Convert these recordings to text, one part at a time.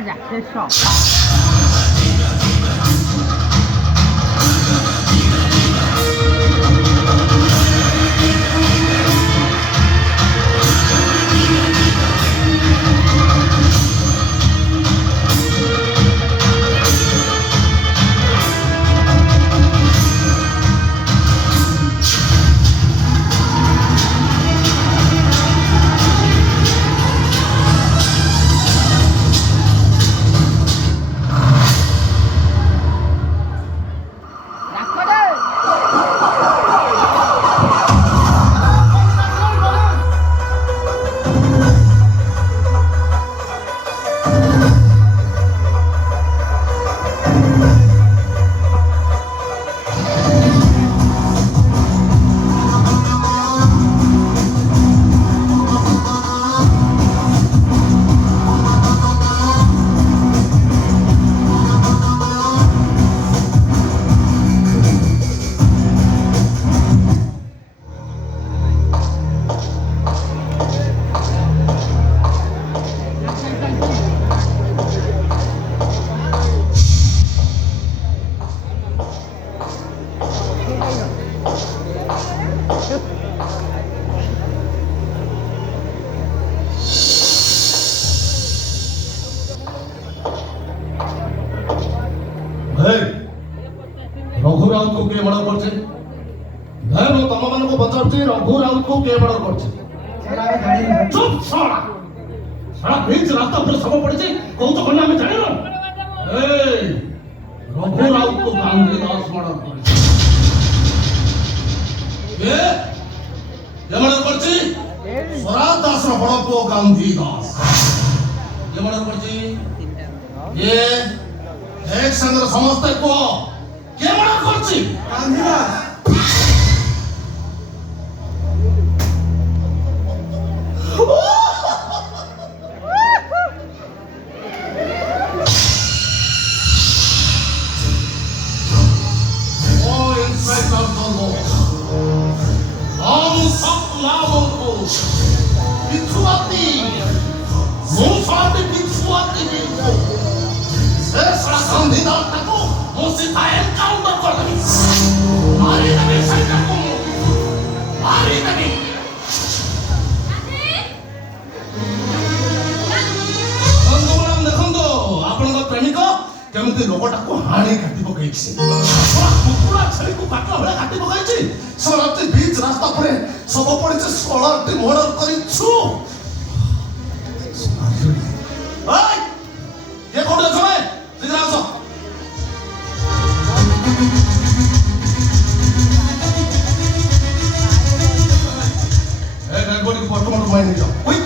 ରାଜା ଶେଷ। रघु राउत को किए मर्डर करछे? मैं तम मान को पचारुछि रघु राउत को किए मर्डर करछे? चुप साला साला बीच रास्ता पर सब पड़े कहू तो कन्या में जाने लो ए रघु राउत को गांधी दास मर्डर करछे। ये मर्डर करछी स्वराज दास रो बड़ पुओ गांधी दास। ये मर्डर करछी ये एक संग समस्त को के मर्डर करछी? गांधी दास। केमती लोकटा को हाणी काटी पकाइछि कुकुड़ा छेली को काटला भले काटी पकाइछि सरती बीच रास्ता परे सब पड़िछि सोलरटी मर्डर करिछु। ओय ये कोड छमे सीधा आसो ए गड़बड़ी को पोस्टमार्टम माइन जाओ ओय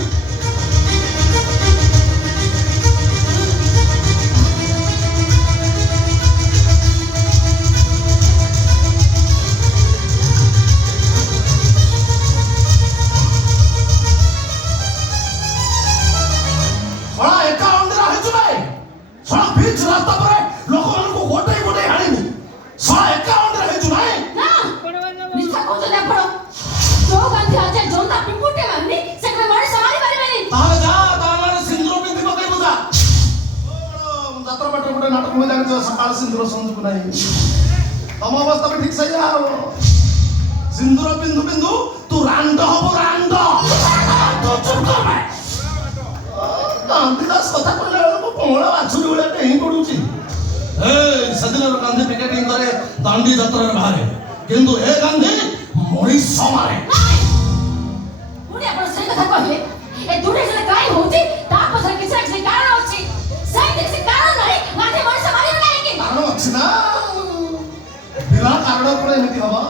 सकाल सिंदूर संजुक नहीं तम अवस्था भी ठीक सही सिंदूर बिंदु बिंदु तू रांड हबो रांड तो चुप कर मैं गांधी दास कथा कहले को कोमला बाछुरी उडा नहीं पडुची ए सदिन गांधी पिकेटिंग करे दांडी यात्रा रे बाहर किंतु ए गांधी मनीष मारे मुनी आपण सही कथा कहले ए दुने जे काय होची ता पछर किछ कारण होची सही देख से कारण नहीं गांधी मनीष मारे कारण अछि ना बिना कारण पर एमिति हबा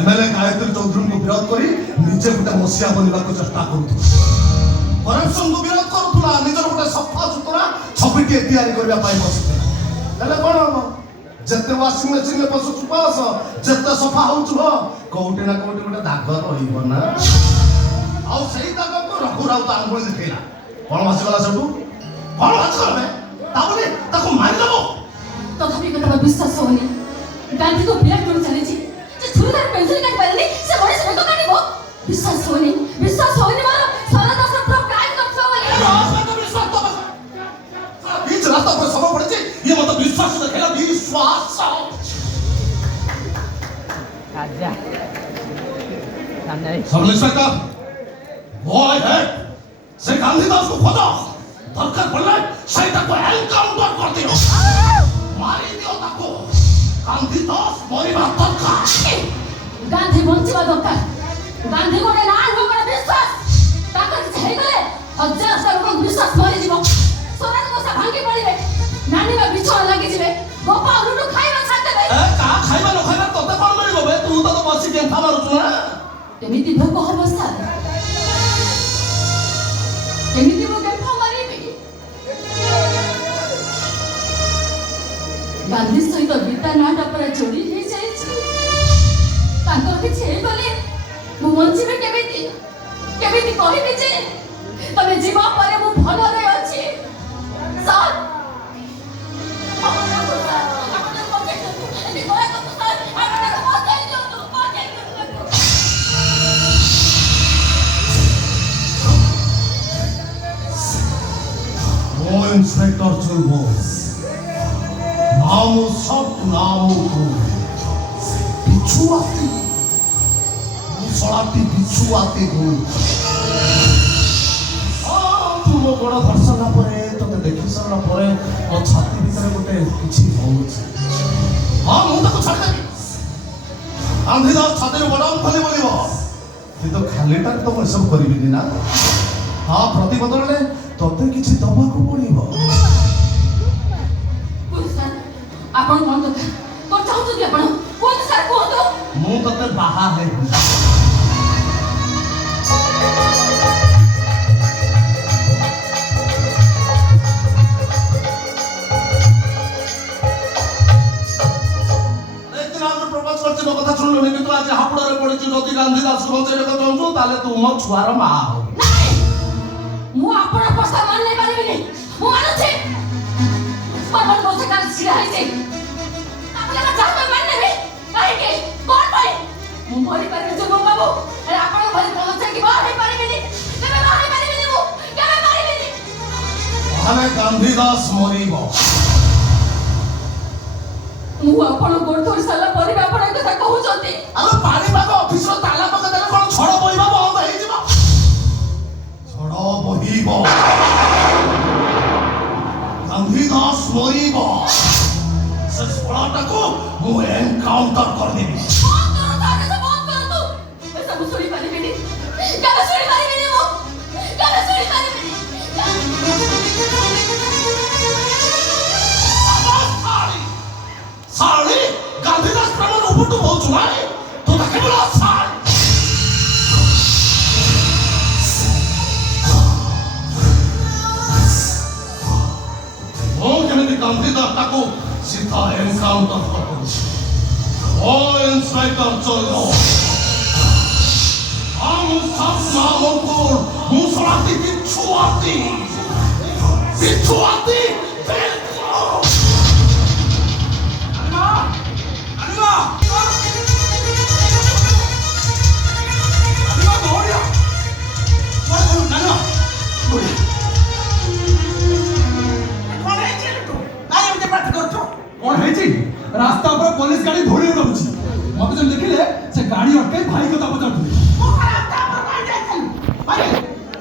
एमएलए गायत्री चौधरी को विरोध करी निजे गोटे मसिया बनवा को चेष्टा करूथु करप्शन को विरोध करूथुला निजर गोटे सफा सुतरा छबिटे तैयारी करबा पाई बसुतला हेले कोन हबो जते वाशिंग मशीन में पसु चुपास जते सफा होउछु हो कोउटे ना कोउटे गोटे दाग रहिबो ना आ सही दाग को रघु राउत आंगुली देखैला कोन वासिगला सबु कोन वासिगला ताबले ताको मारि दबो तथापि कथा विश्वास होनी गांधी को विराट कर चले छी जे छुरीदार पेंसिल काट पारनी से बड़े से तो काटिबो विश्वास होनी मारो सारा दास पूरा क्राइम करछो बोली तो विश्वास तो दरकार नहीं। सब इंस्पेक्टर गो अहेड से गांधी दास को खोजो दरकार पड़ले सेटा को एनकाउंटर कर दियो मारी दियो ताको गांधी दास मरिबा दरकार गांधी बंचिबा दरकार गांधी गोटे ना लोकर विश्वास ताकर କିଛି ହେଇଗଲେ हजार हजार लोक विश्वास मरि जीव सोराज बसा भांगी पड़िबे नानी बा बिछोड़ लागि जिवे गोपा लुडु खाइबा छाते बे ए का खाइबा न खाइबा तते कोन मिलिबो बे तू तो बसी गेंथा मारुछु ना एमिति भोक अवस्था एमिति भोक गेंथा मारिबे गांधी सहित गीता नाटा पर चोरी हे जायछि तांकर किछि हेगले मु बंचिबे केमिति केमिति कहिबे जे तमे जीवा परे मु भलो रे अछि सर ओ इंस्पेक्टर चुलबो नाम सब नाम को बिछुआती मुसलाती बिछुआती हो तुम गोड़ धरसला परे तते देखि सरला परे ओ छाती भीतर गोटे किछि होउछि हां मु ताको छाड़ देबी गांधीदास छाती बडाम खाली बोलिबो किंतु खालीटा तो मैं सब करिबिनी ना हां प्रति बदलले तते किछि दबाको पड़िबो पुलिस आपण कोन तो चाहू छी आपण कोन सर कोन तो मु तते बाहा है কথা শুনলনি কিন্তু আজ হাপড়ারে পড়িছি যদি গান্ধী দাস বঞ্চাইবে কথা চাହୁଛୁ তাহলে তু ମୋ ଛୁଆର ମା ହଉ নাই মু আপন প্রস্তাব মান নাই পারিবিনি মু মানুছি পাবন বসে কাল ছিড়া হইছে আপনারা চাহতে মান নেবে কাহিকে কোন পাই মু মরি পারিবে যে বাবু আরে আপন ভলি পৌঁছে কি বাহার হই পারিবিনি কেবে বাহার হই পারিবিনি মু কেবে পারিবিনি আরে গান্ধী দাস মরিব मु आपण गोड़ धोई साला परे आपण कथा कहू जंती अरे पानी बाबा ऑफिस रो ताला पका देले कोन छड़ बहिबा बंद हेइ जिवो छड़ बहिब गांधी दास मरिब से छड़ाटा को मु एनकाउंटर कर देबी बंद करो ताके से बंद करो तू ऐसा मु सुनी पारिबिनी केबे सुनी पारिबिनी मु केबे सुनी पारिबिनी साली गांधीदास प्रमाण उपटू बहुत मारे तो ताके बोला साल ओ केमिति गांधीदास ताको सीधा एनकाउंटर करबो ओ इंस्पेक्टर चलो हम सब नामों को मुसलाती बिच्छुआती